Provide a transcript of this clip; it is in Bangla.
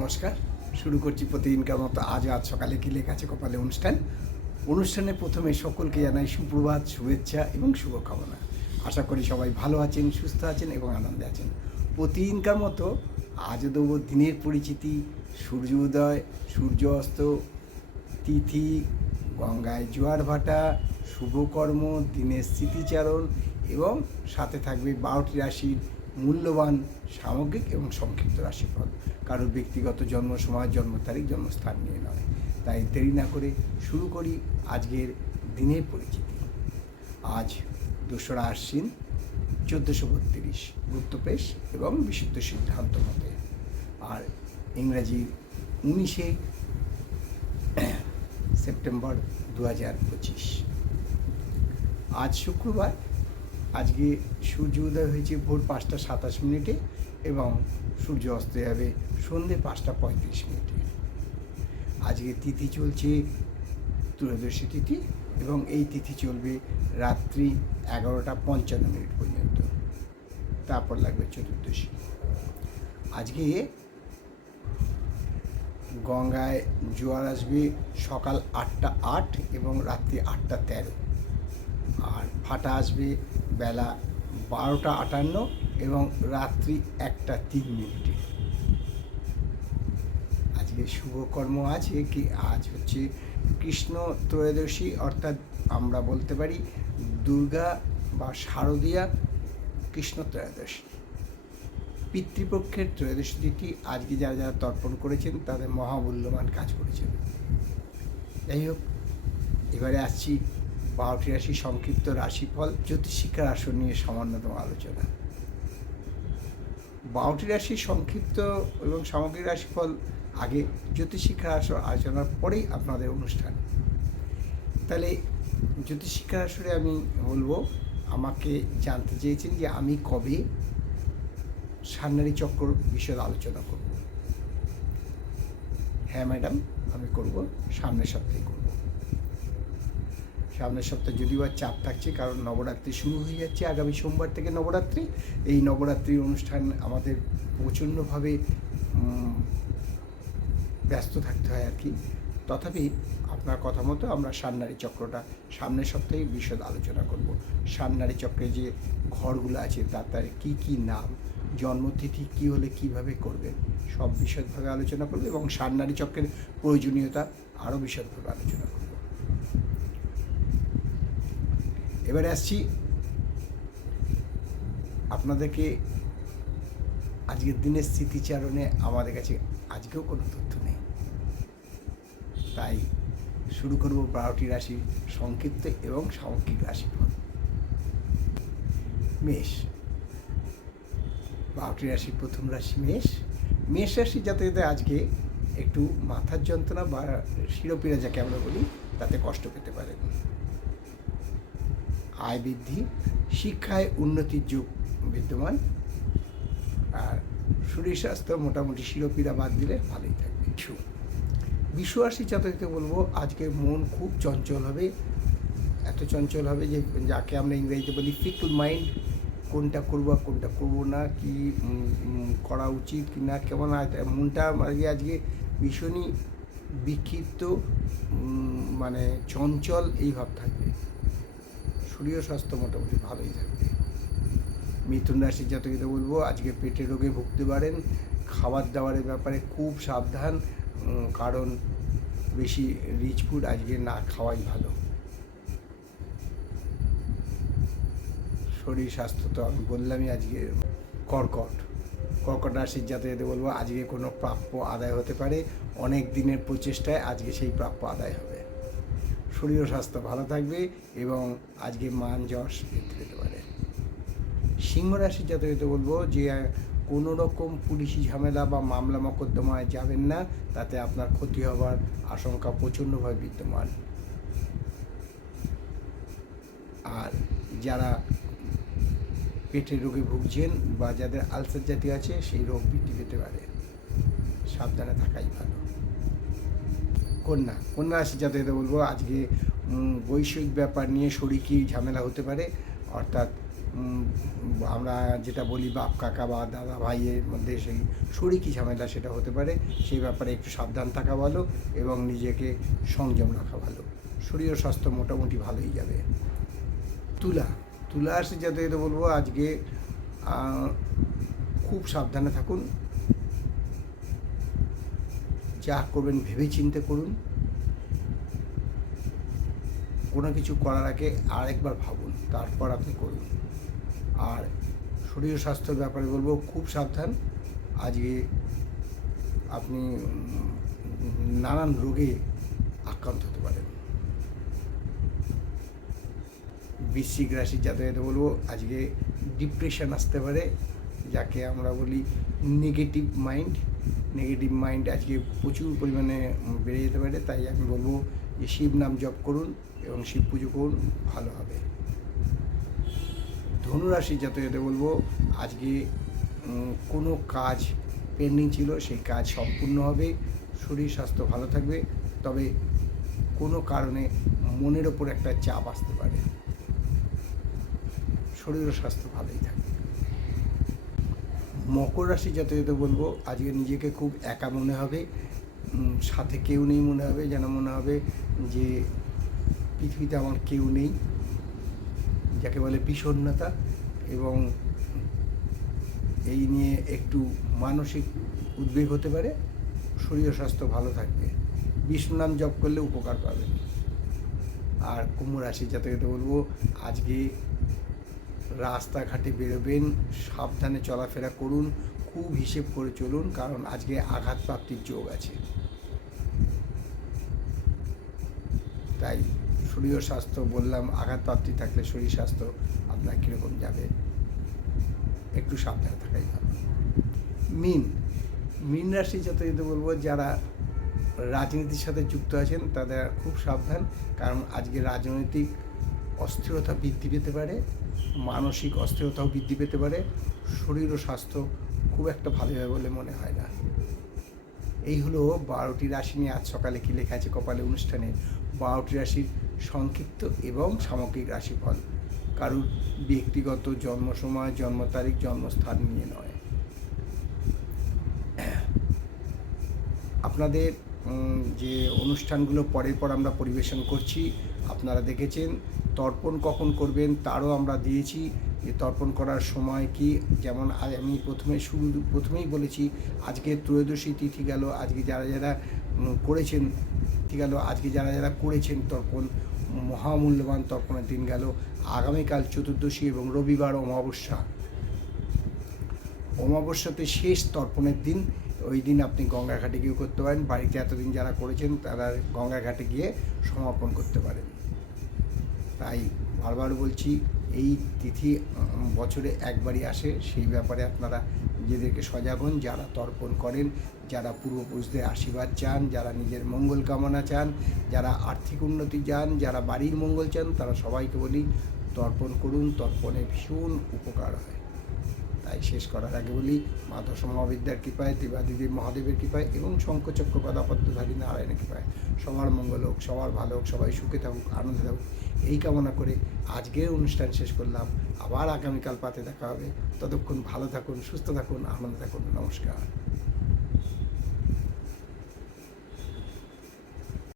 নমস্কার। শুরু করছি প্রতিদিনকার মতো আজ আজ সকালে কি লেখা আছে কপালে অনুষ্ঠান। অনুষ্ঠানে প্রথমে সকলকে জানাই সুপ্রভাত, শুভেচ্ছা এবং শুভকামনা। আশা করি সবাই ভালো আছেন, সুস্থ আছেন এবং আনন্দে আছেন। প্রতিদিনকার মতো আজও দেবো দিনের পরিচিতি, সূর্য উদয়, সূর্য অস্ত, তিথি, গঙ্গায় জোয়ার ভাটা শুভকর্ম দিনের স্মৃতিচারণ এবং সাথে থাকবে বারোটি রাশির মূল্যবান, সামগ্রিক এবং সংক্ষিপ্ত রাশিফল। কারও ব্যক্তিগত জন্ম সময় জন্ম তারিখ, জন্মস্থান নিয়ে নয়। তাই দেরি না করে শুরু করি আজকের দিনের পরিচিতি। আজ দোসরা আশ্বিন, চোদ্দোশো বত্রিশ গুপ্তপ্রেশ এবং বিশুদ্ধ সিদ্ধান্ত মতে। আর ইংরাজির উনিশে সেপ্টেম্বর দু হাজার পঁচিশ। আজ শুক্রবার আজকে সূর্য উদয় হয়েছে ভোর পাঁচটা সাতাশ মিনিটে এবং সূর্য অস্ত যাবে সন্ধে পাঁচটা পঁয়ত্রিশ মিনিটে। আজকে তিথি চলছে ত্রয়োদশী তিথি এবং এই তিথি চলবে রাত্রি এগারোটা পঞ্চান্ন মিনিট পর্যন্ত। তারপর লাগবে চতুর্দশী। আজকে গঙ্গায় জোয়ার আসবে সকাল আটটা আট এবং রাত্রি আটটা তেরো। আর ফাটা আসবে বেলা বারোটা আটান্ন এবং রাত্রি একটা তিন মিনিটে। আজকে শুভকর্ম আছে কি আজ হচ্ছে কৃষ্ণ ত্রয়োদশী, অর্থাৎ আমরা বলতে পারি দুর্গা বা শারদীয়া কৃষ্ণ ত্রয়োদশী। পিতৃপক্ষের ত্রয়োদশী তিথি আজকে যারা যারা তর্পণ করেছেন তাদের মহামূল্যবান কাজ করেছেন। যাই হোক, এবারে আসছি বারোটি রাশি সংক্ষিপ্ত রাশিফল জ্যোতিষিক্ষার আসন নিয়ে সামান্যতম আলোচনা। বারোটি রাশি সংক্ষিপ্ত এবং সামগ্রিক রাশিফল আগে জ্যোতিষিক্ষার আসর আলোচনার পরেই আপনাদের অনুষ্ঠান। তাহলে জ্যোতিষিক্ষার আসরে আমি বলব, আমাকে জানতে চেয়েছেন যে আমি কবে সান্নারি চক্র বিষয়ে আলোচনা করব। হ্যাঁ ম্যাডাম, আমি করব সামনের সপ্তাহে করব। সামনের সপ্তাহে যদিও আর চাপ থাকছে, কারণ নবরাত্রি শুরু হয়ে যাচ্ছে আগামী সোমবার থেকে নবরাত্রি। এই নবরাত্রি অনুষ্ঠান আমাদের প্রচণ্ডভাবে ব্যস্ত থাকতে হয় আর কি। তথাপি আপনার কথা মতো আমরা সান্নারী চক্রটা সামনের সপ্তাহে বিশদ আলোচনা করব। সান্নারী চক্রে যে ঘরগুলো আছে, তার তার কী কী নাম, জন্মতিথি কী হলে কীভাবে করবেন, সব বিশদভাবে আলোচনা করব এবং সান্নারী চক্রের প্রয়োজনীয়তা আরও বিশদভাবে আলোচনা করব। এবারে আসছি। আপনাদেরকে আজকের দিনের স্মৃতিচারণে আমাদের কাছে আজকেও কোনো তথ্য নেই। তাই শুরু করব বারোটি রাশির সংক্ষিপ্ত এবং সামগ্রিক রাশিফল। মেষ। বারোটি রাশির প্রথম রাশি মেষ। মেষ রাশি যাতে যাতে আজকে একটু মাথার যন্ত্রণা বা শিরোপীড়া যাকে আমরা বলি, তাতে কষ্ট পেতে পারেন। আয় বৃদ্ধি শিক্ষায় উন্নতির যুগ বিদ্যমান আর শরীর স্বাস্থ্য মোটামুটি শিরোপীড়া বাদ দিলে ভালোই থাকবে। বিশু বিশু রাশি জাতককে বলব আজকে মন খুব চঞ্চল হবে এত চঞ্চল হবে যে যাকে আমরা ইংরেজিতে বলি ফিকল মাইন্ড কোনটা করব কোনটা করব না কি করা উচিত কি না কেমন মনটা আজকে আজকে ভীষণই বিক্ষিপ্ত মানে চঞ্চল এই ভাব থাকবে। শরীর স্বাস্থ্য মোটামুটি ভালোই থাকবে। মিথুন রাশির জাতকদের বলব, আজকে পেটের রোগে ভুগতে পারেন, খাবার দাবারের ব্যাপারে খুব সাবধান কারণ বেশি রিচ ফুড আজকে না খাওয়াই ভালো। শরীর স্বাস্থ্য তো আমি বললামই আজকে কর্কট। কর্কট রাশির জাতকদের বলব, আজকে কোনো প্রাপ্য আদায় হতে পারে, অনেক দিনের প্রচেষ্টায় আজকে সেই প্রাপ্য আদায় হবে। শরীর স্বাস্থ্য ভালো থাকবে এবং আজকে মান যশ বৃদ্ধি পেতে পারে। সিংহ রাশির জাতকদের বলব যে কোনো রকম পুলিশি ঝামেলা বা মামলা মকদ্দমায় যাবেন না, তাতে আপনার ক্ষতি হওয়ার আশঙ্কা প্রচণ্ডভাবে বিদ্যমান। আর যারা পেটের রোগে ভুগছেন বা যাদের আলসার জাতীয় আছে, সেই রোগ বৃদ্ধি পেতে পারে। সাবধানে থাকাই ভালো। কন্যা। কন্যা রাশি যাতে বলব, আজকে বৈষয়িক ব্যাপার নিয়ে শরিকি ঝামেলা হতে পারে। অর্থাৎ আমরা যেটা বলি বাপ, কাকা বা দাদা ভাইয়ের মধ্যে সেই শরিকি ঝামেলা সেটা হতে পারে। সেই ব্যাপারে একটু সাবধান থাকা ভালো এবং নিজেকে সংযম রাখা ভালো। শরীর স্বাস্থ্য মোটামুটি ভালোই যাবে। তুলা। তুলা আসে যাতে বলব, আজকে খুব সাবধানে থাকুন। যা করবেন ভেবে চিন্তে করুন। কোনো কিছু করার আগে আরেকবার ভাবুন, তারপর আপনি করুন। আর শরীর স্বাস্থ্যের ব্যাপারে বলব, খুব সাবধান। আজকে আপনি নানান রোগে আক্রান্ত হতে পারেন। বৃশ্চিক রাশির যাতায়াতে বলব, আজকে ডিপ্রেশন আসতে পারে, যাকে আমরা বলি নেগেটিভ মাইন্ড নেগেটিভ মাইন্ড আজকে প্রচুর পরিমাণে বেড়ে যেতে পারে, তাই আমি বলব যে শিব নাম জপ করুন এবং শিব পুজো করুন, ভালো হবে। ধনুরাশির যাতায়াতে বলব, আজকে কোনো কাজ পেন্ডিং ছিল, সেই কাজ সম্পূর্ণ হবে, শরীর, স্বাস্থ্য ভালো থাকবে, তবে কোনো কারণে মনের ওপর একটা চাপ আসতে পারে। শরীর ও স্বাস্থ্য ভালোই থাকবে। মকর রাশি যাতায়াতে বলব, আজকে নিজেকে খুব একা মনে হবে সাথে কেউ নেই মনে হবে, যেন মনে হবে যে পৃথিবীতে আমার কেউ নেই, যাকে বলে বিষণ্ণতা এবং এই নিয়ে একটু মানসিক উদ্বেগ হতে পারে, শরীর স্বাস্থ্য ভালো থাকবে। বিষ্ণু নাম জপ করলে উপকার পাবেন। আর কুম্ভ রাশি যাতায়াতে বলব, আজকে রাস্তাঘাটে বেরোবেন, সাবধানে চলাফেরা করুন, খুব হিসেব করে চলুন, কারণ আজকে আঘাত প্রাপ্তির যোগ আছে। তাই শরীর স্বাস্থ্য বললাম আঘাত প্রাপ্তি থাকলে শরীর স্বাস্থ্য আপনার কীরকম যাবে? একটু সাবধানে থাকাই ভালো। মিন মিন রাশি যাতে যদি বলব, যারা রাজনীতির সাথে যুক্ত আছেন, তাদের খুব সাবধান, কারণ আজকে রাজনৈতিক অস্থিরতা বৃদ্ধি পেতে পারে। মানসিক অস্থিরতাও বৃদ্ধি পেতে পারে, শরীর ও স্বাস্থ্য খুব একটা ভালো হবে বলে মনে হয় না। এই হলো বারোটি রাশি নিয়ে আজ সকালে কি লেখা আছে কপালে অনুষ্ঠানে। বারোটি রাশির সংক্ষিপ্ত এবং সামগ্রিক রাশিফল। কারুর ব্যক্তিগত জন্ম সময়, জন্ম তারিখ, জন্মস্থান নিয়ে নয়। আপনাদের যে অনুষ্ঠানগুলো পরের পর আমরা পরিবেশন করছি, আপনারা দেখেছেন তর্পণ কখন করবেন তারও আমরা দিয়েছি। যে তর্পণ করার সময় কি? যেমন আমি প্রথমে শুরু, প্রথমেই বলেছি, আজকে ত্রয়োদশী তিথি গেল, আজকে যারা যারা করেছেন তিথি গেল, আজকে যারা যারা করেছেন তর্পণ, মহামূল্যবান তর্পণের দিন গেল। আগামীকাল চতুর্দশী এবং রবিবার অমাবস্যা। অমাবস্যাতে শেষ তর্পণের দিন। ওই দিন আপনি গঙ্গা ঘাটে গিয়ে করতে পারেন। বাড়িতে এতদিন যারা করেছেন, তারা গঙ্গা ঘাটে গিয়ে সমাপন করতে পারেন। তাই বারবার বলছি, এই তিথি বছরে একবারই আসে। সেই ব্যাপারে আপনারা নিজেদেরকে সজাগ হন, যারা তর্পণ করেন, যারা পূর্বপুরুষদের আশীর্বাদ চান, যারা নিজের মঙ্গল কামনা চান, যারা আর্থিক উন্নতি চান, যারা বাড়ির মঙ্গল চান, তারা সবাইকে বলি, তর্পণ করুন, তর্পণে ভীষণ উপকার হয়। তাই শেষ করার আগে বলি মা মহাবিদ্যার কৃপায় দেবাদিদেব মহাদেবের কৃপায় এবং শঙ্কচক্র গদাপদ্মধারী নারায়ণের কৃপায়। সবার মঙ্গল হোক, সবার ভালো হোক, সবাই সুখে থাকুক, আনন্দে থাকুক। এই কামনা করে আজকের অনুষ্ঠান শেষ করলাম। আবার আগামীকাল পাতে দেখা হবে। ততক্ষণ ভালো থাকুন, সুস্থ থাকুন, আনন্দে থাকুন। নমস্কার।